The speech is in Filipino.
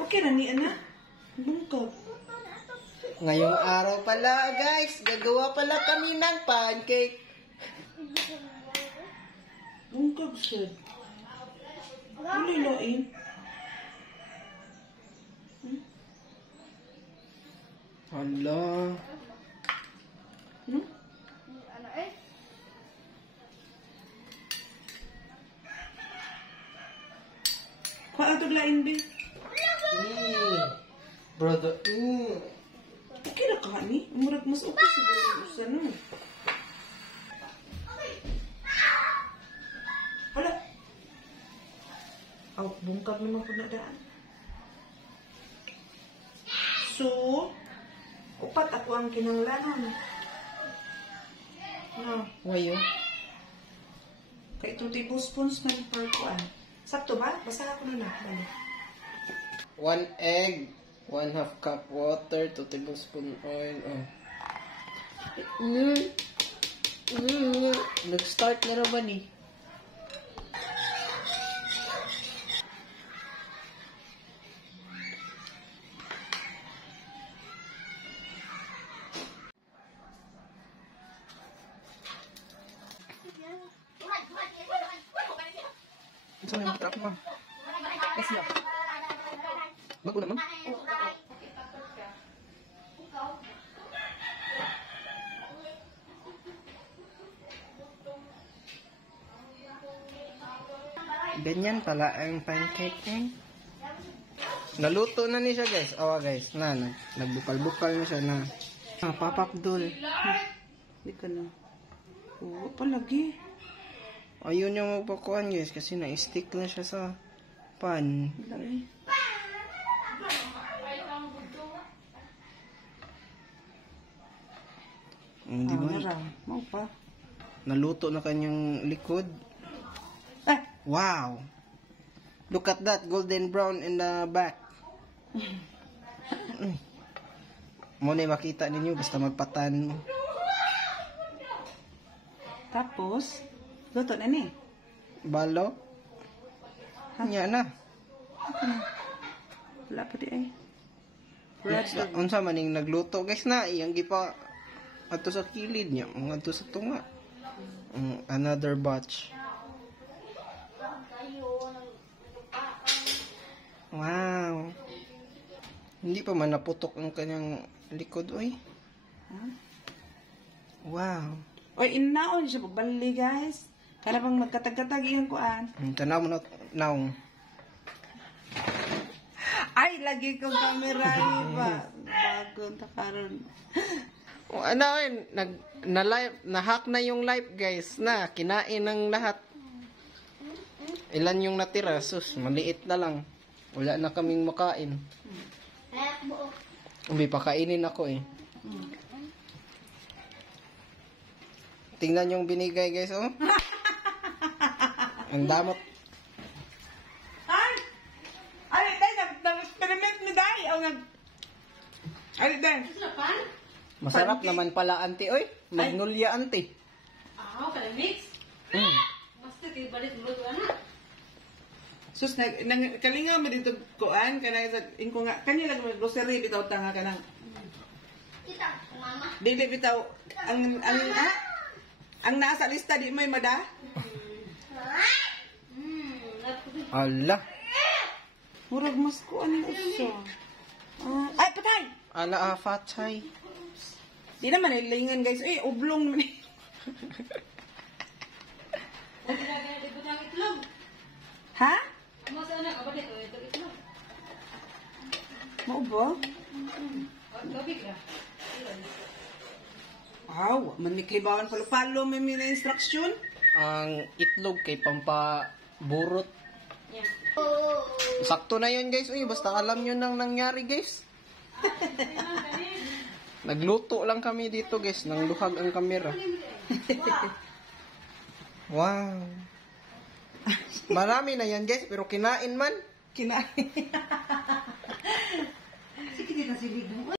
Okay na ni ana. Bungkag. Ngayong araw pala, guys, gagawa pala kami ng pancake. Bungkag siya. Uliloin. Hala. Kuha ang tuglain, Bi. Brother. Okay na ka ni? Murag mas okay siguro yung usa, no? Hala. Aw, bungkag naman po na daan. So, upat ako ang kinanglanon. No. Wayo. Kay 2 tablespoons na per kuan. Sakto ba? Basta ako na na. 1 egg, 1/2 cup water, 2 tablespoon oil. Oh. Nag-start na naman eh. Ito na yung trap mo. Kasi yan. Bago naman. Ganyan pala ang pancake eh. Naluto na ni siya guys. Awa guys. Nagbukal-bukal na siya na. Papapdol. Hindi ka na. Oo, palagi. Ayun yung magpakuan guys. Kasi na-stick na siya sa pan. Lagi. Hindi ba? Mau pa. Naluto na kanyang likod. Wow! Look at that, golden brown in the back. Muna makita ninyo, basta magpatan mo. Tapos, luto na ni. Balo? Hanya na. Wala pa di ay. Unsa maning nagluto guys na, iyang gipa ato sa kilid niya, ato sa tunga. Another batch. Wow. Hindi pa man naputok ang kanyang likod, oy. Wow. Oy, inaon siya pagbali, guys. Kana bang magkatag-katag iyang kuan. Tanaw mo na, naong. Ay, lagi kong camera ba? Bago ta karon. Ano yun, na-hack na yung live guys na, kinain ng lahat. Ilan yung natira, sus, maliit na lang. Wala na kaming makain. Umi, pakainin ako eh. Tingnan yung binigay guys, oh. Ang damot. Ay! Ay, day, nag-experiment ni day. Ay, day. Masarap naman pala, auntie, oy. Magnolia, auntie. Kada mix? Basta kayo balik mo ito, anak. Sus, kalinga mo dito kuan, kanang ingko nga, kanya lang grocery bitaw tanga kanang. Kita, mama. Dili bitaw, ang nasa lista di may mada. Ala. Murag mas kuan yung uso. Ay, patay! Ala, fatay. Di naman ilingan guys. Eh, oblong naman eh. Ha? Masa anak, apa dia? Itu itlog. Mau ba? Gabi ka. Wow, maniklibawan palo-palo may mina instruction. Ang itlog kay pampaburot. Yeah. Sakto na yun guys. Uy, basta alam nyo nang nangyari guys. Nagluto lang kami dito guys. Nang luhag ang kamera. Wow. Marami na yan guys. Pero kinain man. Kinain. Sige, kita sige.